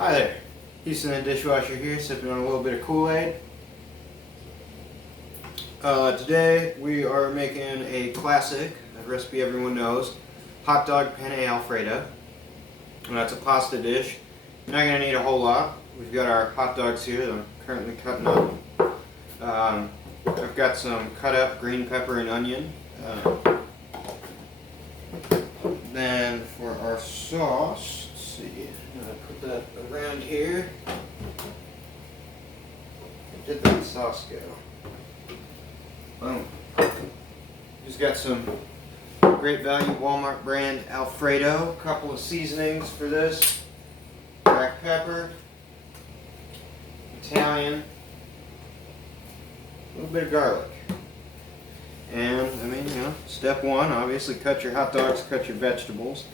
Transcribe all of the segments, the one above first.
Hi there, Houston the dishwasher here, sipping on a little bit of Kool-Aid. Today we are making a classic, a recipe everyone knows, hot dog penne Alfredo. And that's a pasta dish. You're not going to need a whole lot. We've got our hot dogs here that I'm currently cutting up. I've got some cut up green pepper and onion. Then for our sauce, let's see, I'm going to put that around here. Where did that sauce go? Boom. Just got some great value Walmart brand Alfredo. A couple of seasonings for this. Black pepper, Italian, a little bit of garlic. And, step one, obviously cut your hot dogs, cut your vegetables.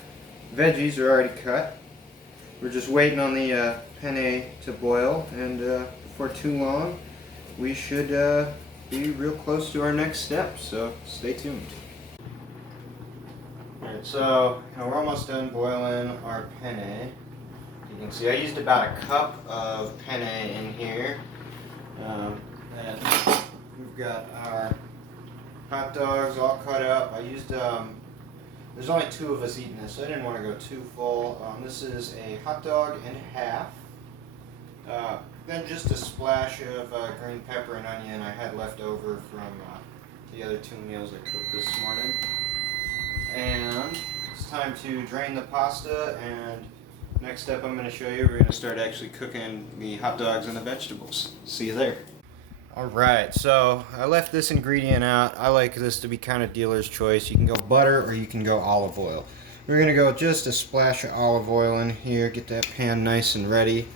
Veggies are already cut. We're just waiting on the penne to boil, and before too long, we should be real close to our next step, so stay tuned. Alright, so we're almost done boiling our penne. You can see I used about a cup of penne in here. And we've got our hot dogs all cut up. I used, there's only 2 of us eating this, so I didn't want to go too full. This is a hot dog and a half. Then just a splash of green pepper and onion I had left over from the other 2 meals I cooked this morning. And it's time to drain the pasta, and next step I'm going to show you, we're going to start actually cooking the hot dogs and the vegetables. See you there. Alright, so I left this ingredient out. I like this to be kind of dealer's choice. You can go butter or you can go olive oil. We're going to go just a splash of olive oil in here, get that pan nice and ready.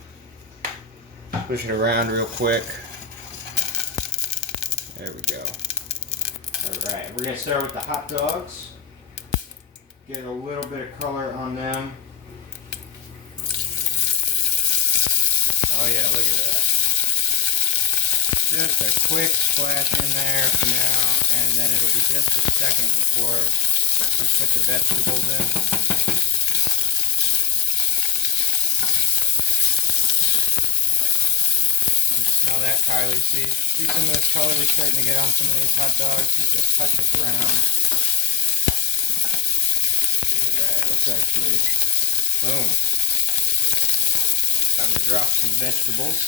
Push it around real quick. There we go. Alright, we're going to start with the hot dogs. Get a little bit of color on them. Oh yeah, look at that. Just a quick splash in there for now, and then it'll be just a second before we put the vegetables in. You can smell that, Kylie. See some of this color we're starting to get on some of these hot dogs? Just a touch of brown. Alright, let's actually, boom. Time to drop some vegetables.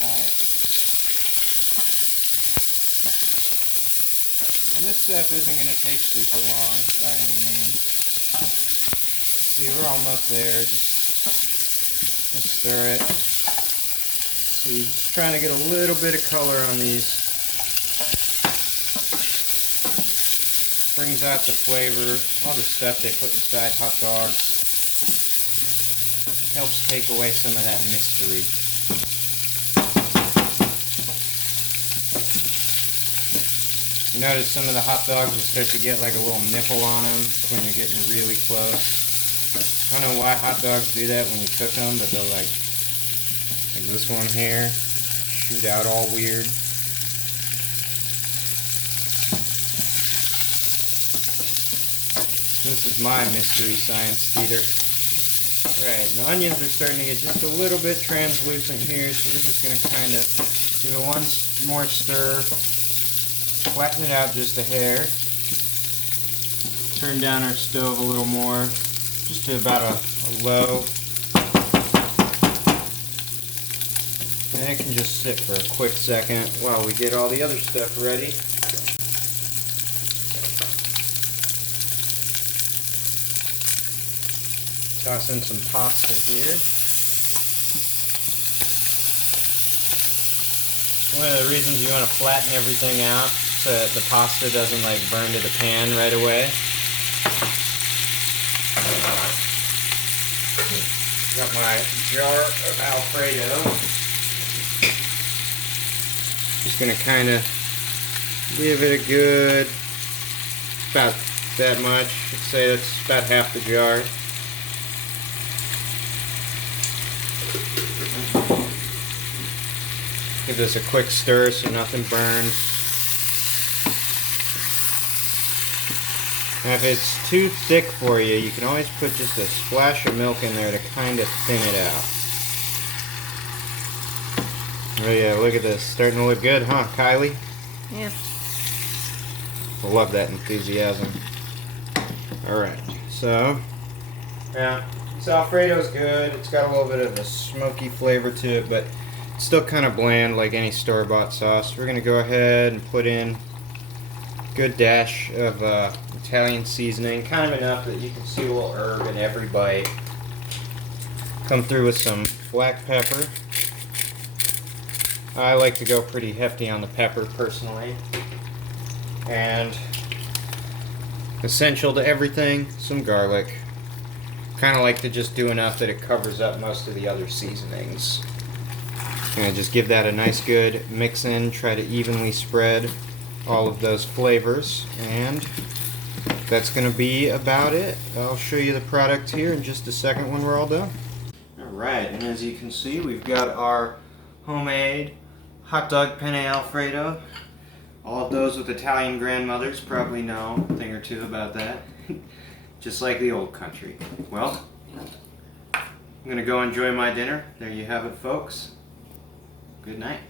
Alright. And this step isn't going to take super long by any means. See, we're almost there. Just stir it. See, just trying to get a little bit of color on these. Brings out the flavor, all the stuff they put inside hot dogs. Helps take away some of that mystery. You notice some of the hot dogs will start to get like a little nipple on them when they're getting really close. I don't know why hot dogs do that when you cook them, but they'll like this one here, shoot out all weird. This is my mystery science theater. Alright, the onions are starting to get just a little bit translucent here, so we're just going to kind of give it one more stir, flatten it out just a hair, turn down our stove a little more, just to about a low, and it can just sit for a quick second while we get all the other stuff ready. Toss in some pasta here. One of the reasons you want to flatten everything out so that the pasta doesn't like burn to the pan right away. Got my jar of Alfredo. Just going to kind of give it a good, about that much. I'd say that's about half the jar. Give this a quick stir so nothing burns. Now if it's too thick for you, you can always put just a splash of milk in there to kind of thin it out. Oh yeah, look at this. Starting to look good, huh, Kylie? Yeah. I love that enthusiasm. Alright, so, yeah, this Alfredo's good. It's got a little bit of a smoky flavor to it, but it's still kind of bland like any store-bought sauce. We're going to go ahead and put in a good dash of Italian seasoning, kind of enough that you can see a little herb in every bite. Come through with some black pepper. I like to go pretty hefty on the pepper personally. And essential to everything, some garlic. Kind of like to just do enough that it covers up most of the other seasonings. And just give that a nice good mix in, try to evenly spread all of those flavors, and that's going to be about it. I'll show you the product here in just a second when we're all done. Alright, and as you can see, we've got our homemade hot dog penne Alfredo. All of those with Italian grandmothers probably know a thing or two about that. Just like the old country. Well, I'm going to go enjoy my dinner. There you have it, folks. Good night.